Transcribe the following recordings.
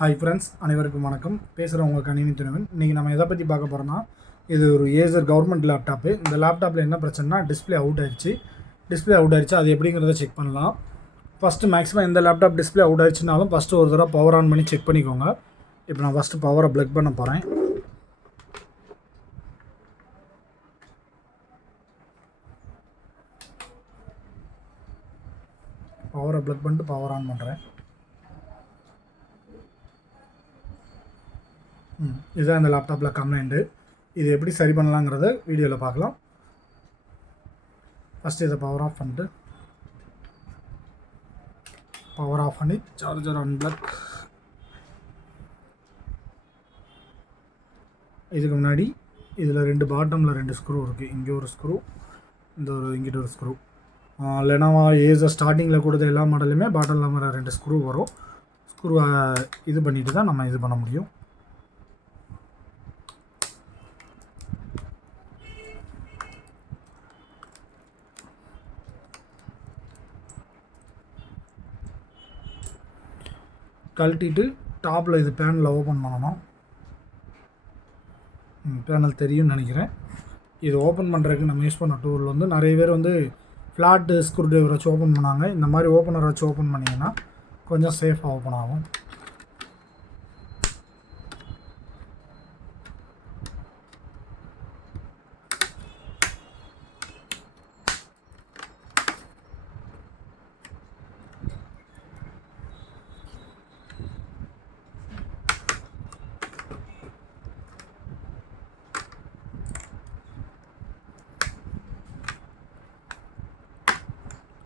Hi friends, அனைவருக்கும் வணக்கம். பேசுகிற உங்கள் கணினி துணைவன். இன்றைக்கி நம்ம எதை பற்றி பார்க்க போகிறோன்னா, இது ஒரு ஏசர் கவர்மெண்ட் லேப்டாப்பு. இந்த லேப்டாப்பில் என்ன பிரச்சனைனா டிஸ்பிளே அவுட் ஆயிடுச்சு. அது எப்படிங்கிறத செக் பண்ணலாம். ஃபஸ்ட்டு மேக்ஸிமம் எந்த லேப்டாப் டிஸ்பிளே அவுட் ஆயிடுச்சுனாலும் ஃபஸ்ட்டு ஒரு தடவை பவர் ஆன் பண்ணி செக் பண்ணிக்கோங்க. இப்போ நான் ஃபஸ்ட்டு பவரை ப்ளக் பண்ண போகிறேன். பவரை ப்ளக் பண்ணிட்டு பவர் ஆன் பண்ணுறேன். இதுதான் இந்த லேப்டாப்பில் கம்ப்ளைண்ட்டு. இது எப்படி சரி பண்ணலாங்கிறத வீடியோவில் பார்க்கலாம். ஃபஸ்ட்டு இதை பவர் ஆஃப் பண்ணி சார்ஜர் அன்பிளக். இதுக்கு முன்னாடி இதில் பாட்டமில் 2 ஸ்க்ரூ இருக்குது. இங்கே ஒரு ஸ்க்ரூ, இங்கிட்ட ஒரு ஸ்க்ரூ. லெனோவோ ஏசர் ஸ்டார்டிங்கில் கொடுத்த எல்லா மாடலுமே பாட்டம் இல்லாமல் 2 ஸ்க்ரூ வரும். ஸ்க்ரூவை இது பண்ணிட்டு தான் நம்ம இது பண்ண முடியும். கழட்டிட்டு டாப்பில் இது பேனலை ஓப்பன் பண்ணணும். பேனல் தெரியும்னு நினைக்கிறேன். இது ஓப்பன் பண்ணுறதுக்கு நம்ம யூஸ் பண்ண டூல் வந்து நிறைய பேர் வந்து ஃப்ளாட்டு ஸ்க்ரூ ட்ரைவர் வச்சு ஓப்பன் பண்ணாங்க. இந்த மாதிரி ஓப்பனர் வச்சு ஓப்பன் பண்ணிங்கன்னா கொஞ்சம் சேஃபாக ஓப்பன் ஆகும்.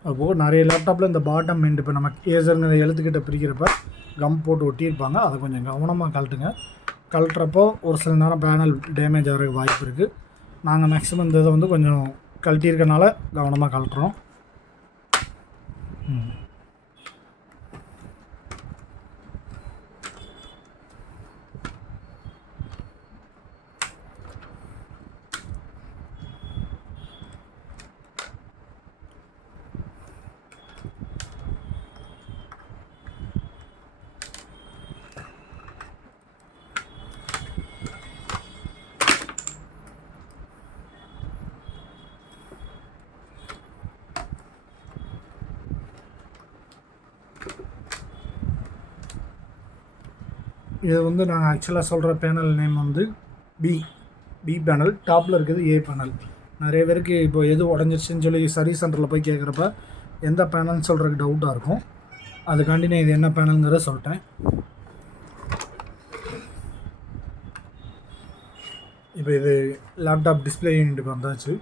அப்போது நிறைய லேப்டாப்பில் இந்த பாட்டம் எண்ட் இப்போ நம்ம ஏசருங்கிற எழுத்துக்கிட்ட பிரிக்கிறப்ப கம் போட்டு ஒட்டியிருப்பாங்க. அதை கொஞ்சம் கவனமாக கழட்டுறப்போ ஒரு சில நேரம் பேனல் டேமேஜ் ஆகிறதுக்கு வாய்ப்பு இருக்குது. நாங்கள் மேக்ஸிமம் இந்த இதை வந்து கொஞ்சம் கழட்டியிருக்கனால கவனமாக கழட்டுறோம். இது வந்து நாங்கள் ஆக்சுவலாக சொல்கிற பேனல் நேம் வந்து பி பேனல். டாப்பில் இருக்கிறது ஏ பேனல். நிறைய பேருக்கு இப்போ எது உடஞ்சிருச்சுன்னு சொல்லி சர்வீஸ் சென்டரில் போய் கேட்குறப்ப எந்த பேனல்னு சொல்கிறதுக்கு டவுட்டாக இருக்கும். அதுக்காண்டி நான் இது என்ன பேனலுங்கிறத சொல்லிட்டேன். இப்போ இது லேப்டாப் டிஸ்பிளே யூனிட்டுக்கு வந்தாச்சு.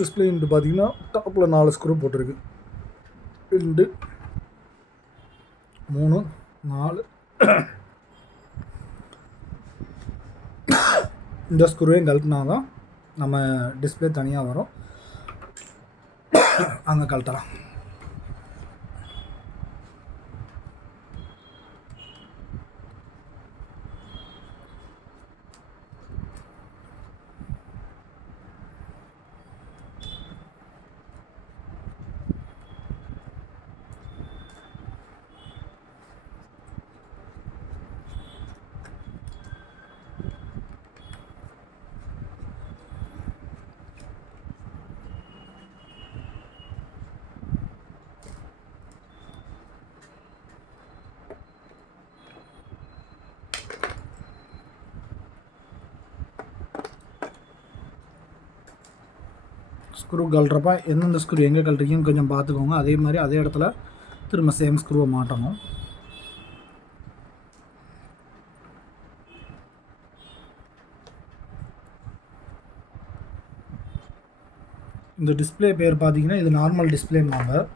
டிஸ்பிளே யூனிட் பார்த்திங்கன்னா டாப்பில் 4 ஸ்க்ரூ போட்டிருக்கு. 2 3 4 இந்த ஸ்க்ரூவையும் கழட்டினா தான் நம்ம டிஸ்பிளே தனியாக வரும். அங்கே கழட்டலாம். ஸ்க்ரூ கழட்டுறப்ப எந்தெந்த ஸ்க்ரூ எங்கே கழட்டுறீங்கன்னு கொஞ்சம் பார்த்துக்கோங்க. அதே மாதிரி அதே இடத்துல திரும்ப சேம் ஸ்க்ரூவை மாட்டணும். இந்த டிஸ்பிளே பேர் பார்த்தீங்கன்னா இது நார்மல் டிஸ்பிளேம்பாங்க.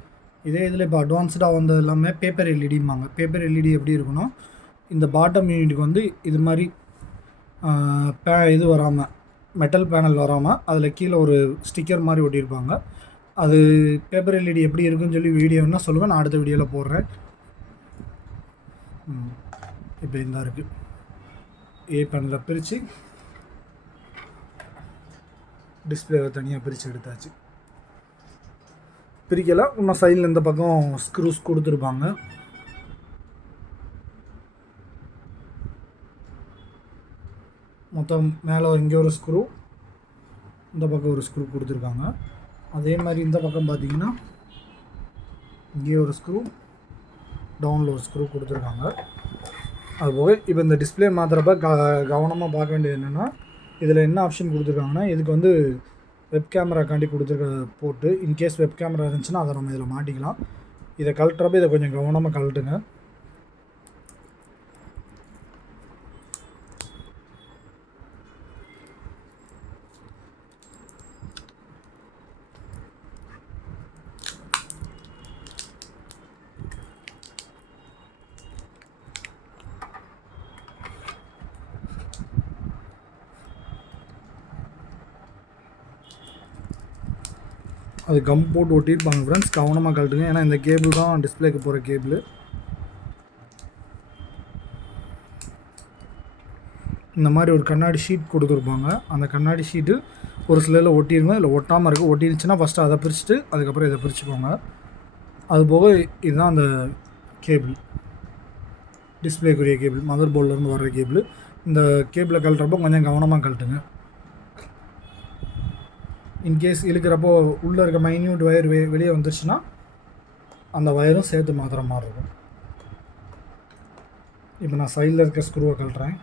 இதே இதில் இப்போ அட்வான்ஸ்டாக வந்தது எல்லாமே பேப்பர் எல்இடிம்பாங்க. பேப்பர் எல்இடி எப்படி இருக்குன்னா, இந்த பாட்டம் யூனிட்டுக்கு வந்து இது மாதிரி இது வராமல், மெட்டல் பேனல் வராமல் அதில் கீழே ஒரு ஸ்டிக்கர் மாதிரி ஒட்டியிருப்பாங்க. அது பேப்பர் எல்இடி எப்படி இருக்குன்னு சொல்லி வீடியோன்னா சொல்லுங்கள், நான் அடுத்த வீடியோவில் போடுறேன். இப்போ இந்த இருக்குது ஏ பேனலில் பிரித்து டிஸ்பிளேவை தனியாக பிரித்து எடுத்தாச்சு. பிரிக்கலாம். இன்னும் சைடில் இந்த பக்கம் ஸ்க்ரூஸ் கொடுத்துருப்பாங்க. மொத்தம் மேலே இங்கே ஒரு ஸ்க்ரூ, இந்த பக்கம் ஒரு ஸ்க்ரூ கொடுத்துருக்காங்க. அதே மாதிரி இந்த பக்கம் பார்த்தீங்கன்னா இங்கே ஒரு ஸ்க்ரூ, டவுனில் ஒரு ஸ்க்ரூ கொடுத்துருக்காங்க. அதுபோக இப்போ இந்த டிஸ்பிளே மாற்றுறப்ப கவனமாக பார்க்க வேண்டியது என்னென்னா, இதில் என்ன ஆப்ஷன் கொடுத்துருக்காங்கன்னா, இதுக்கு வந்து வெப் கேமராக்காண்டி கொடுத்துருக்க போட்டு, இன்கேஸ் வெப் கேமரா இருந்துச்சுன்னா அதை நம்ம இதில் மாட்டிக்கலாம். இதை கழட்டுறப்ப இதை கொஞ்சம் கவனமாக கழட்டுங்க. அது கம் போட்டு ஒட்டியிருப்பாங்க ஃப்ரெண்ட்ஸ், கவனமாக கழட்டுங்க. ஏன்னா இந்த கேபிள் தான் டிஸ்பிளேக்கு போகிற கேபிள். இந்த மாதிரி ஒரு கண்ணாடி ஷீட் கொடுத்துருப்பாங்க. அந்த கண்ணாடி ஷீட்டு ஒரு சிலரில் ஒட்டிடுங்க, இல்லை ஒட்டாமல் இருக்குது. ஒட்டிருந்துச்சுன்னா ஃபஸ்ட்டு அதை பிரிச்சுட்டு அதுக்கப்புறம் இதை பிரிச்சுக்கோங்க. அதுபோக இதுதான் அந்த கேபிள், டிஸ்பிளேக்குரிய கேபிள், மதர் போர்ட்லேருந்து வர்ற கேபிள். இந்த கேபிளை கழட்டுறப்போ கொஞ்சம் கவனமாக கழட்டுங்க. இன்கேஸ் இழுக்கிறப்போ உள்ளே இருக்க மைன்யூட் வயர் வெளியே வந்துருச்சுன்னா அந்த வயரும் சேர்த்து மாற்றுற மாதிரி இருக்கும். இப்போ நான் சைடில் இருக்க ஸ்க்ரூவை கழட்டுறேன்.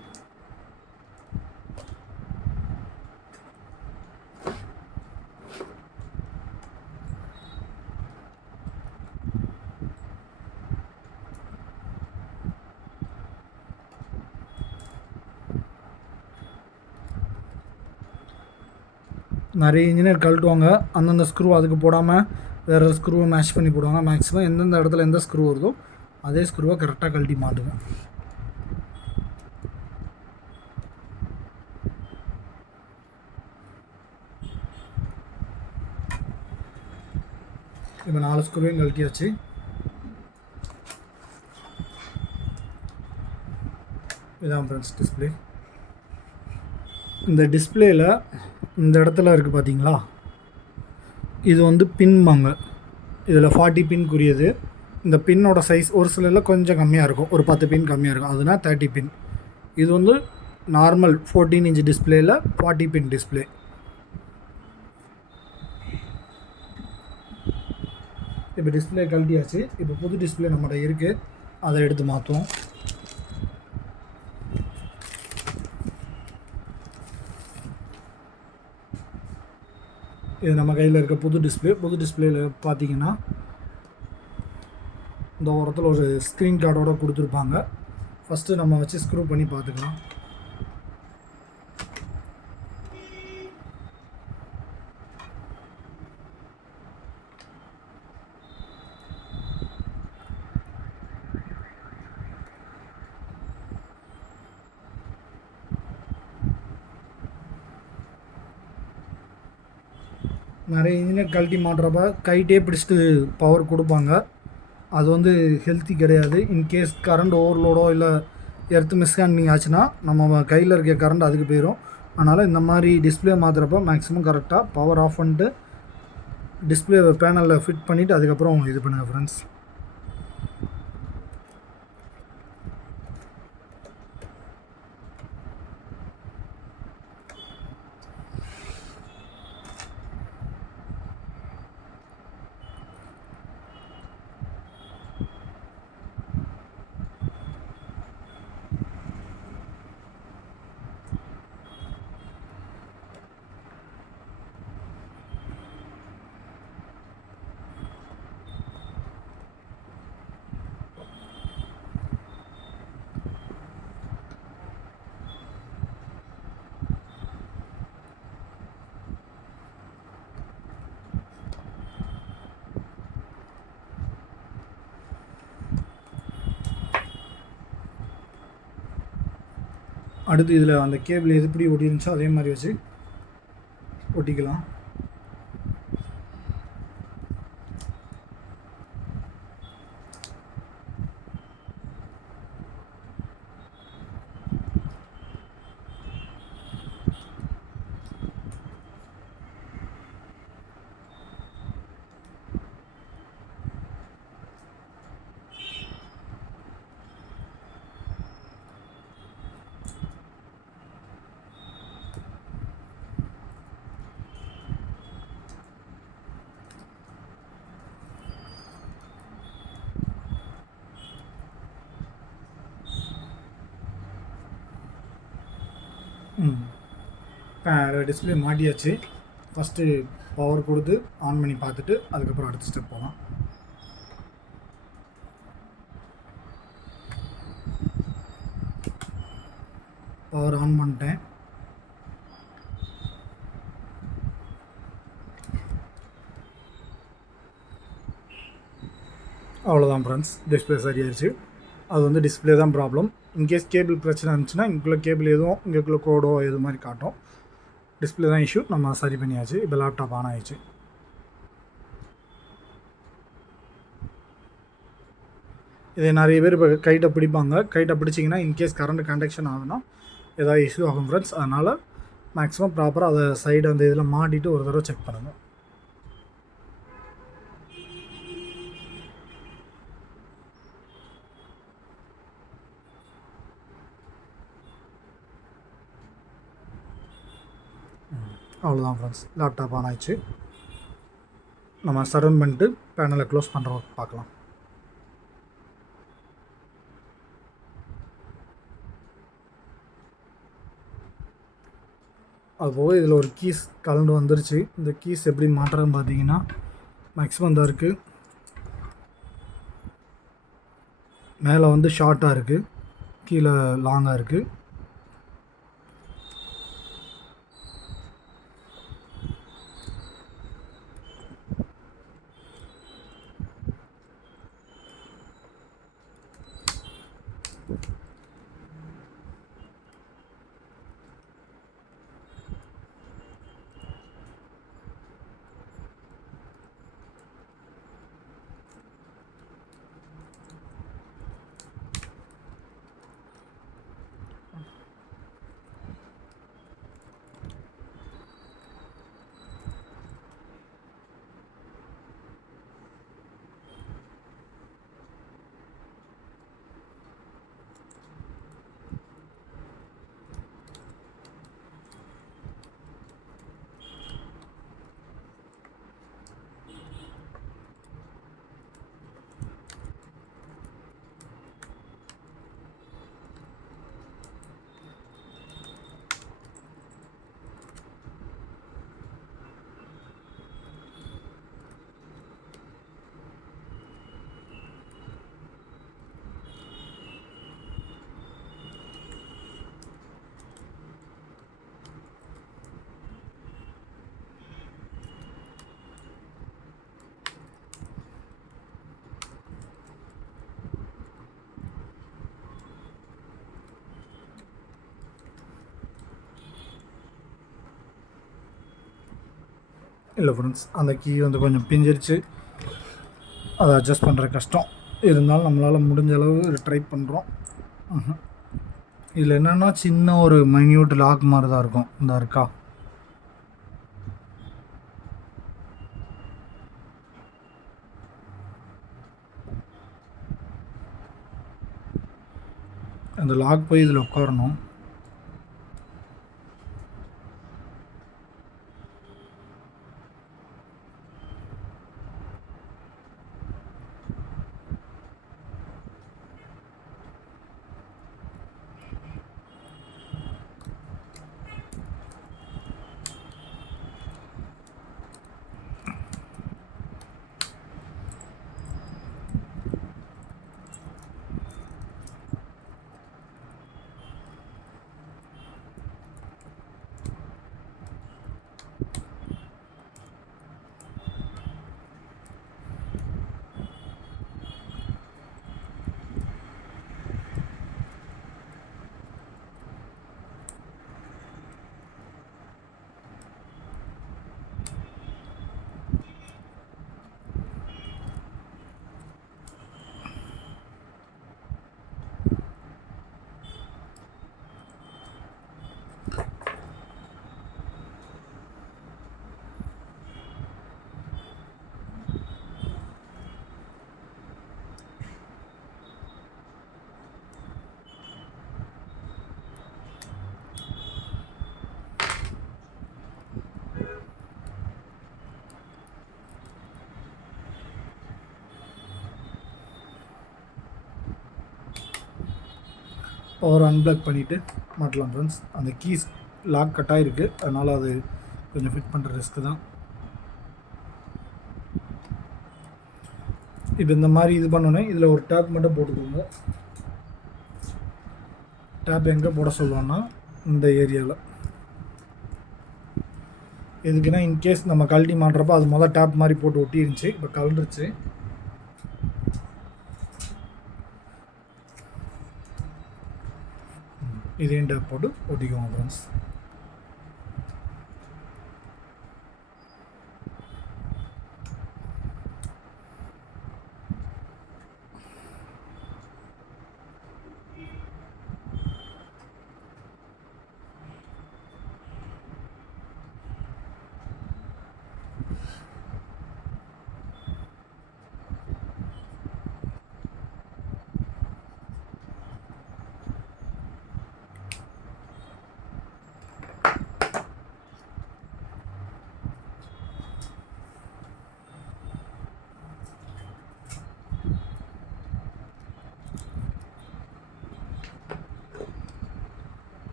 நிறைய இன்ஜினியர் கழட்டுவாங்க, அந்தந்த ஸ்க்ரூ அதுக்கு போடாமல் வேறு ஸ்க்ரூவை மேட்ச் பண்ணி போடுவாங்க. மேக்ஸிமம் எந்தெந்த இடத்துல எந்த ஸ்க்ரூ வருதோ அதே ஸ்க்ரூவை கரெக்டாக கழட்டி மாட்டுங்க. இப்போ 4 ஸ்க்ரூவையும் கழட்டியாச்சு. இதான் ஃப்ரெண்ட்ஸ் டிஸ்பிளே. இந்த டிஸ்பிளேயில் இந்த இடத்துல இருக்குது பார்த்தீங்களா, இது வந்து பின்பாங்க. இதில் 40 பின்க்குரியது. இந்த பின்னோட சைஸ் ஒரு சிலரில் கொஞ்சம் கம்மியாக இருக்கும், ஒரு 10 பின் கம்மியாக இருக்கும், அதுனா 30 பின். இது வந்து நார்மல் 14 இன்ச் டிஸ்பிளேயில் 40 பின் டிஸ்பிளே. இப்போ டிஸ்பிளே கழட்டியாச்சு. இப்போ புது டிஸ்பிளே நம்மகிட்ட இருக்குது, அதை எடுத்து மாற்றுவோம். இது நம்ம கையில் இருக்க புது டிஸ்பிளே. புது டிஸ்பிளேயில் பார்த்தீங்கன்னா இந்த ஓரத்தில் ஒரு ஸ்க்ரீன் கார்டோடு கொடுத்துருப்பாங்க. ஃபஸ்ட்டு நம்ம வச்சு ஸ்க்ரூ பண்ணி பார்த்துக்கலாம். நிறைய இன்ஜினியர் கழட்டி மாட்டுறப்ப கைட்டே பிடிச்சிட்டு பவர் கொடுப்பாங்க. அது வந்து ஹெல்த்தி கிடையாது. இன்கேஸ் கரண்ட் ஓவர்லோடோ இல்லை எர்த்து மிஸ்ஹேண்டிங் ஆச்சுன்னா நம்ம கையில் இருக்க கரண்ட் அதுக்கு போயிடும். அதனால் இந்த மாதிரி டிஸ்பிளே மாற்றுறப்ப மேக்ஸிமம் கரெக்டாக பவர் ஆஃப் பண்ணிட்டு டிஸ்பிளே பேனலில் ஃபிட் பண்ணிவிட்டு அதுக்கப்புறம் இது பண்ணுங்கள் ஃப்ரெண்ட்ஸ். அடுத்து இதில் அந்த கேபிள் எப்படி ஒட்டிருந்துச்சோ அதே மாதிரி வச்சு ஒட்டிக்கலாம். டிஸ்பிளே மாட்டியாச்சு. ஃபஸ்ட்டு பவர் கொடுத்து ஆன் பண்ணி பார்த்துட்டு அதுக்கப்புறம் அடுத்த ஸ்டெப் போகலாம். பவர் ஆன் பண்ணிட்டேன். அவ்வளோதான் ஃப்ரெண்ட்ஸ், டிஸ்பிளே சரியாயிருச்சு. அது வந்து டிஸ்பிளே தான் ப்ராப்ளம். இன்கேஸ் கேபிள் பிரச்சனை இருந்துச்சுன்னா இங்குள்ள கேபிள் எதுவும் இங்கேக்குள்ள கோடோ இது மாதிரி காட்டும். டிஸ்பிளே தான் இஷ்யூ, நம்ம சரி பண்ணியாச்சு. இப்போ லேப்டாப் ஆன் ஆயிடுச்சு. இதை நிறைய பேர் இப்போ கைட்டை பிடிப்பாங்க. கைட்டை பிடிச்சிங்கன்னா இன்கேஸ் கரண்ட் கண்டக்ஷன் ஆகுதுன்னா ஏதாவது இஷ்யூ ஆகும் ஃப்ரெண்ட்ஸ். அதனால் மேக்ஸிமம் ப்ராப்பராக அதை சைடு அந்த இதில் மாட்டிட்டு ஒரு தடவை செக் பண்ணுங்கள். அவ்வளோதான் ஃப்ரெண்ட்ஸ், லேப்டாப் ஆன் ஆயிடுச்சு. நம்ம சரவுண்ட் பண்ணிட்டு பேனலை க்ளோஸ் பண்ணுறோம், பார்க்கலாம். அதுபோக இதில் ஒரு கீஸ் கலந்து வந்துருச்சு. இந்த கீஸ் எப்படி மாட்டுறதுன்னு பார்த்தீங்கன்னா மேக்ஸிமம் தான் இருக்குது. மேலே வந்து ஷார்ட்டாக இருக்குது, கீழே லாங்காக இருக்குது. இல்லை ஃப்ரெண்ட்ஸ், அந்த கீ வந்து கொஞ்சம் பிஞ்சிருச்சு. அதை அட்ஜஸ்ட் பண்ணுற கஷ்டம். இருந்தாலும் நம்மளால் முடிஞ்ச அளவு ட்ரை பண்ணுறோம். இதில் என்னென்னா சின்ன ஒரு மைன்யூட் லாக் மாதிரி தான் இருக்கும். இந்த இருக்கா, அந்த லாக் போய் இதில் உட்காரணும். பவர் அன்பிளக் பண்ணிவிட்டு மாட்டலாம் ஃப்ரெண்ட்ஸ். அந்த கீஸ் லாக் கட் ஆகிருக்கு, அதனால் அது கொஞ்சம் ஃபிட் பண்ணுற ரிஸ்க்கு தான். இப்போ இந்த மாதிரி இது பண்ணோன்னே இதில் ஒரு டேப் மட்டும் போட்டுக்கோங்க. டேப் எங்கே போட சொல்லுவோன்னா இந்த ஏரியாவில். எதுக்குன்னா இன்கேஸ் நம்ம கழட்டி மாட்டுறப்போ அது டேப் மாதிரி போட்டு ஒட்டிருந்துச்சு, இப்போ கலந்துருச்சு. இதையும் டேப் போட்டு ஒட்டிக்குவோம் ஃப்ரெண்ட்ஸ்.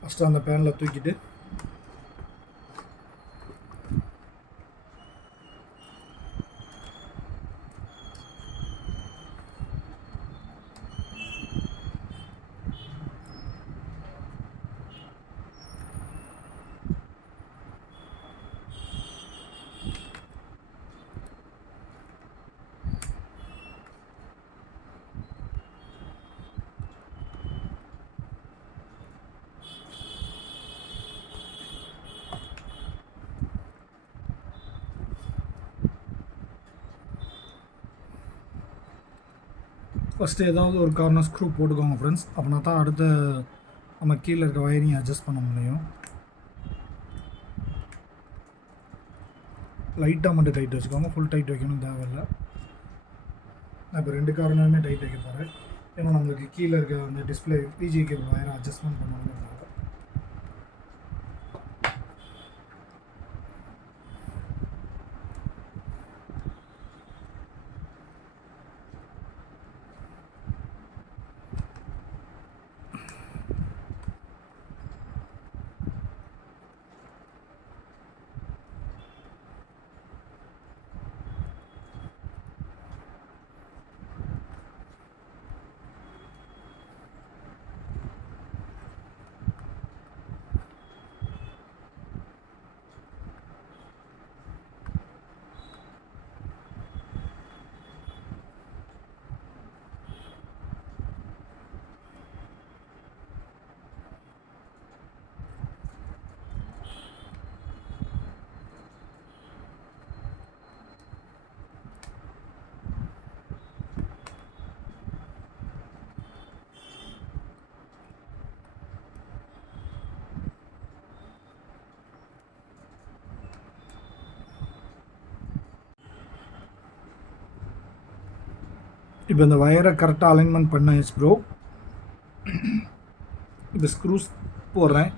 ஃபஸ்ட்டு அந்த பேனில் தூக்கிட்டு ஃபஸ்ட்டு ஏதாவது ஒரு கார்னர் ஸ்க்ரூ போட்டுக்கோங்க ஃப்ரெண்ட்ஸ். அப்படின்னா தான் அடுத்த நம்ம கீழே இருக்க வயரிங் அட்ஜஸ்ட் பண்ண முடியும். லைட்டாக மட்டும் டைட் வச்சுக்கோங்க, ஃபுல் டைட் வைக்கணும் தேவையில்லை. நான் இப்போ 2 கார்னருமே டைட் வைக்க போகிறேன், ஏன்னா நம்மளுக்கு கீழே இருக்க அந்த டிஸ்பிளே பிஜி கேபிள் வயரை அட்ஜஸ்ட்மெண்ட் பண்ணணும். இப்போ இந்த வயரை கரெக்டாக அலைன்மெண்ட் பண்ணாச்சு ப்ரோ. இப்போ ஸ்க்ரூஸ் போடுறேன்.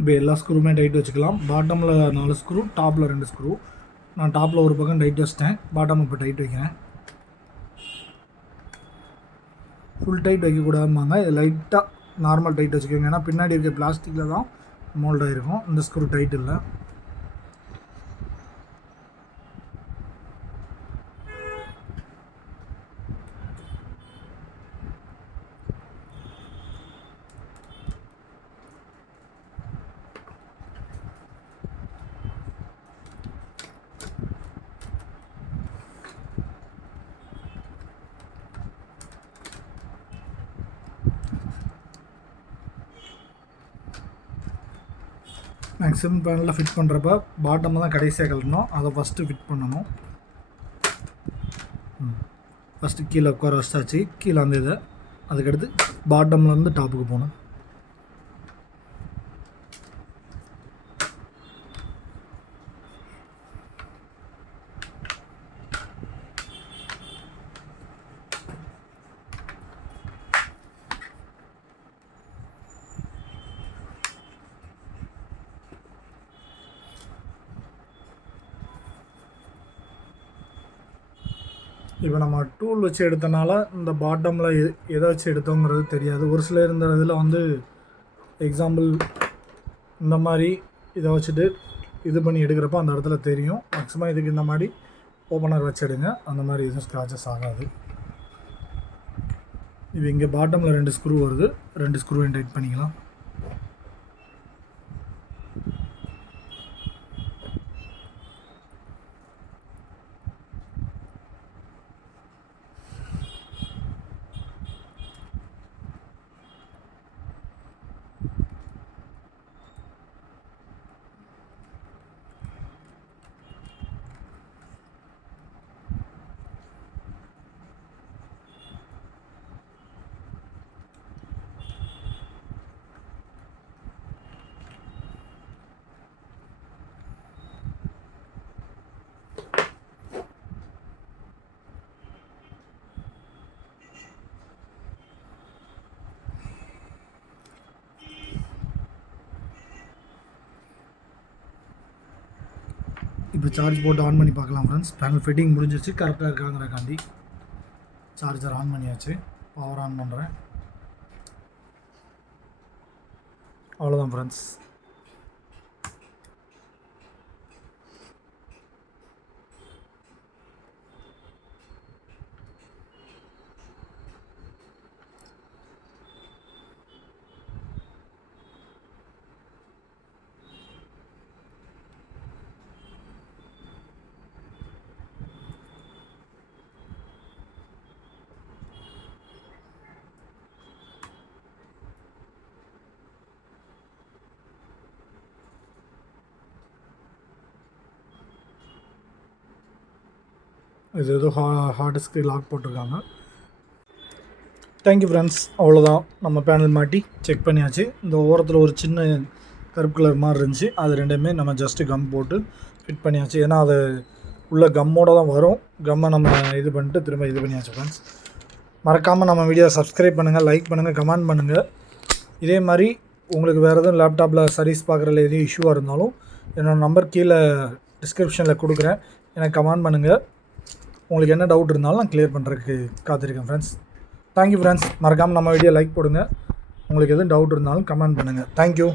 இப்போ எல்லா ஸ்க்ரூவுமே டைட் வச்சுக்கலாம். பாட்டமில் 4 ஸ்க்ரூ, டாப்பில் 2 ஸ்க்ரூ. நான் டாப்பில் ஒரு பக்கம் டைட் வச்சிட்டேன், பாட்டம் இப்போ டைட் வைக்கிறேன். ஃபுல் டைட் வைக்கக்கூடாதுமாங்க, இது லைட்டாக நார்மல் டைட் வச்சுக்கோங்க, ஏன்னா பின்னாடி இருக்க பிளாஸ்டிக்கில் தான் மோல்டாக இருக்கும். இந்த ஸ்க்ரூ டைட் இல்லை. மேக்ஸிமம் பேனலில் ஃபிட் பண்ணுறப்ப பாட்டமில் தான் கடைசியாக கழட்டணும். அதை ஃபஸ்ட்டு ஃபிட் பண்ணணும். ஃபஸ்ட்டு கீழே உட்கார வச்சாச்சு. கீழே அந்த இதை அதுக்கடுத்து பாட்டம்லேருந்து டாப்புக்கு போகணும். இப்போ நம்ம டூல் வச்சு எடுத்தனால இந்த பாட்டமில் எதை வச்சு எடுத்தோங்கிறது தெரியாது. ஒரு சில இருந்த இதில் வந்து எக்ஸாம்பிள் இந்த மாதிரி இதை வச்சுட்டு இது பண்ணி எடுக்கிறப்போ அந்த இடத்துல தெரியும். மேக்ஸிமம் இதுக்கு இந்த மாதிரி ஓப்பனர் வச்சு எடுங்க, அந்த மாதிரி எதுவும் ஸ்க்ராச்சஸ் ஆகாது. இப்போ இங்கே பாட்டமில் 2 ஸ்க்ரூ வருது, 2 ஸ்க்ரூவையும் டைட் பண்ணிக்கலாம். இப்போ சார்ஜ் போட்டு ஆன் பண்ணி பார்க்கலாம் ஃப்ரெண்ட்ஸ். பேனல் ஃபிட்டிங் முடிஞ்சிருச்சு, கரெக்டாக இருக்காங்கிறக்காண்டி சார்ஜர் ஆன் பண்ணியாச்சு. பவர் ஆன் பண்ணுறேன். அவ்வளோதான் ஃப்ரெண்ட்ஸ். இது ஏதோ ஹார்ட் டிஸ்க்கு லாக் போட்டிருக்காங்க. Thank you friends. அவ்வளோதான், நம்ம பேனல் மாட்டி செக் பண்ணியாச்சு. இந்த ஓரத்தில் ஒரு சின்ன கருப்பு கலர் மாதிரி இருந்துச்சு, அது ரெண்டுமே நம்ம ஜஸ்ட்டு கம் போட்டு ஃபிட் பண்ணியாச்சு. ஏன்னா அது உள்ள கம்மோடு தான் வரும். கம்மை நம்ம இது பண்ணிட்டு திரும்ப இது பண்ணியாச்சு ஃப்ரெண்ட்ஸ். மறக்காமல் நம்ம வீடியோ சப்ஸ்கிரைப் பண்ணுங்கள், லைக் பண்ணுங்கள், கமெண்ட் பண்ணுங்கள். இதே மாதிரி உங்களுக்கு வேறு எதுவும் லேப்டாப்பில் சர்வீஸ் பார்க்குறதுல எதுவும் இஷ்யூவாக இருந்தாலும் என்னோடய நம்பர் கீழே டிஸ்கிரிப்ஷனில் கொடுக்குறேன், எனக்கு கமெண்ட் பண்ணுங்கள். உங்களுக்கு என்ன டவுட் இருந்தாலும் நான் கிளியர் பண்ணுறதுக்கு காத்திருக்கேன் ஃப்ரெண்ட்ஸ். Thank you friends. மறக்காமல் நம்ம வீடியோ லைக் போடுங்க. உங்களுக்கு எதுவும் டவுட் இருந்தாலும் கமெண்ட் பண்ணுங்கள். தேங்க்யூ.